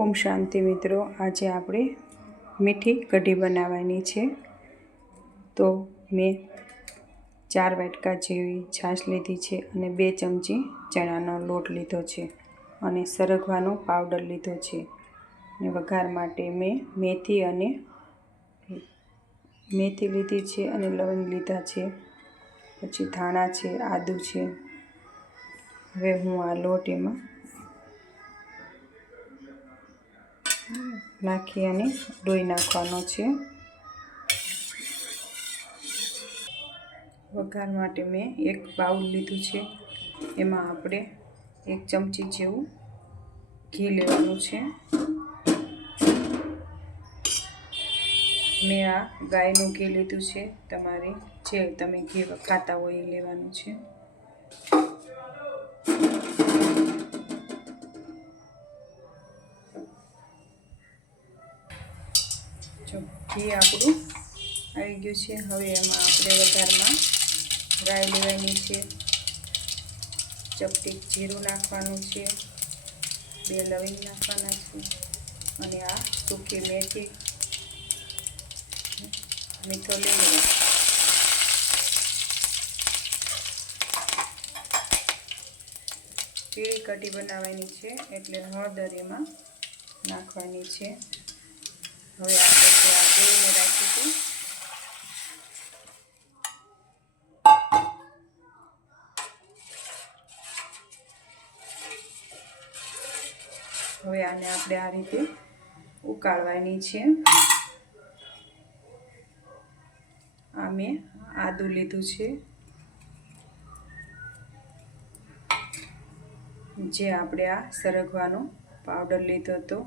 ओम शांति मित्रों, आज આપણે मीठी कढ़ी बनावવાની છે। तो मैं 4 वाटका જેવી છાશ લીધી છે અને 2 ચમચી ચણાનો લોટ લીધો છે અને સરગવાનો પાવડર લીધો છે અને વઘાર માટે મેં મેથી લીધી છે અને લવિંગ લીધા છે, પછી ધાણા છે, આદુ છે। હવે હું આ લોટ એમાં નાખી અને ડોઈ નાખવાનો છે। વઘાર માટે મેં એક બાઉલ લીધું છે, એમાં આપણે 1 ચમચી જેવું ઘી લેવાનું છે। મેં આ ગાયનું ઘી લીધું છે, તમારે જે તમે ઘી ખાતા હોય એ લેવાનું છે। જો ઘી આપણું આવી ગયું છે। હવે એમાં આપણે વઘારમાં રાઈ લેવાની છે, ચપટી જીરું નાખવાનું છે, 2 લવિંગ નાખવાના છે અને આ સૂકી મેથી, મીઠો લીમડો, પીળી કઢી બનાવવાની છે એટલે હળદર એમાં નાખવાની છે। હવે આપણે આ ગોળને રાખીશું। હવે આને આપણે આ રીતે ઉકાળવાની છે। આ મેં આદુ લીધું છે, જે આપણે આ સરગવાનો પાવડર લીધો હતો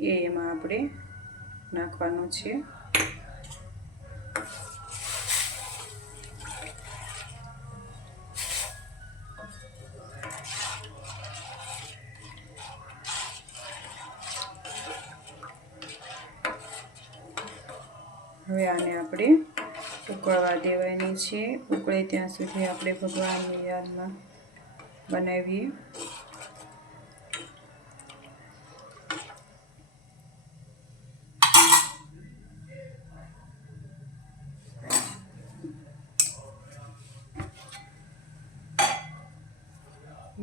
એ એમાં આપણે નાખવાનો છે। હવે આને આપણે ઉકળવા દેવાની છે। ઉકળે ત્યાં સુધી આપણે ભગવાનની યાદમાં બનાવીએ।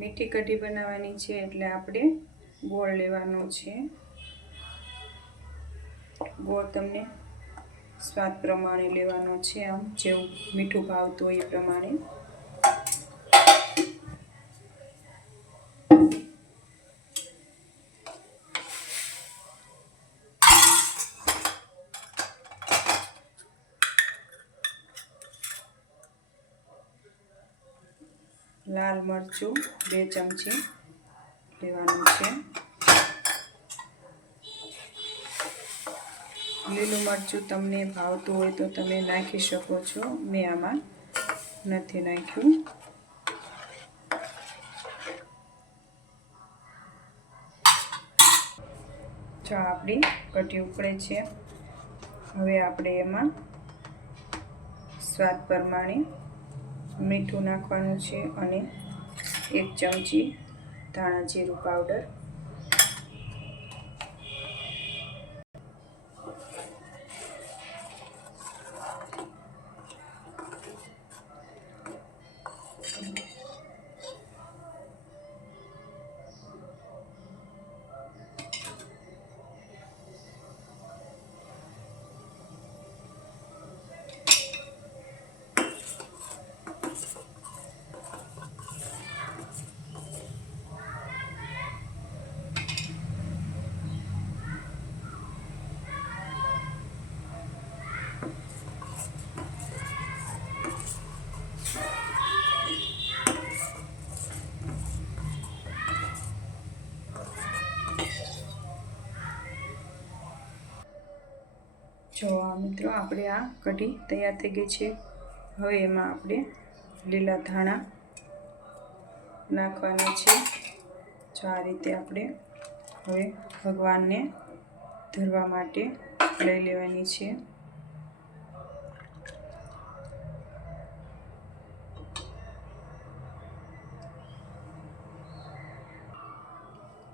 મીઠી કઢી બનાવવાની છે એટલે આપણે ગોળ લેવાનો છે। ગોળ તમને સ્વાદ પ્રમાણે લેવાનો છે, આમ જેવું મીઠું ભાવતું હોય એ પ્રમાણે। લાલ મરચું 2 ચમચી લેવાનું છે। લીલું મરચું તમને ભાવતું હોય તો તમે નાખી શકો છો, મેં આમાં નથી નાખ્યું। જો આપણી કઢી ઉકળે છે, હવે આપણે એમાં સ્વાદ પ્રમાણે મીઠું નાખવાનું છે અને 1 ચમચી ધાણા જીરું પાવડર, જો આ મિત્રો આપણે આ કઢી તૈયાર થઈ ગઈ છે। હવે એમાં આપણે લીલા ધાણા નાખવાના છે। જો આ રીતે આપણે હવે ભગવાનને ધરવા માટે લઈ લેવાની છે।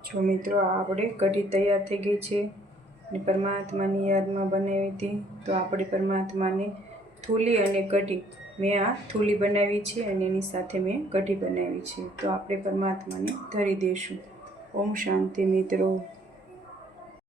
જો જો મિત્રો આ આપણે કઢી તૈયાર થઈ ગઈ છે અને પરમાત્માની યાદમાં બનાવી હતી. તો આપણે પરમાત્માને થૂલી અને કઢી, મેં આ થૂલી બનાવી છે અને એની સાથે મેં કઢી બનાવી છે. તો આપણે પરમાત્માને ધરી દઈશું. ઓમ શાંતિ મિત્રો.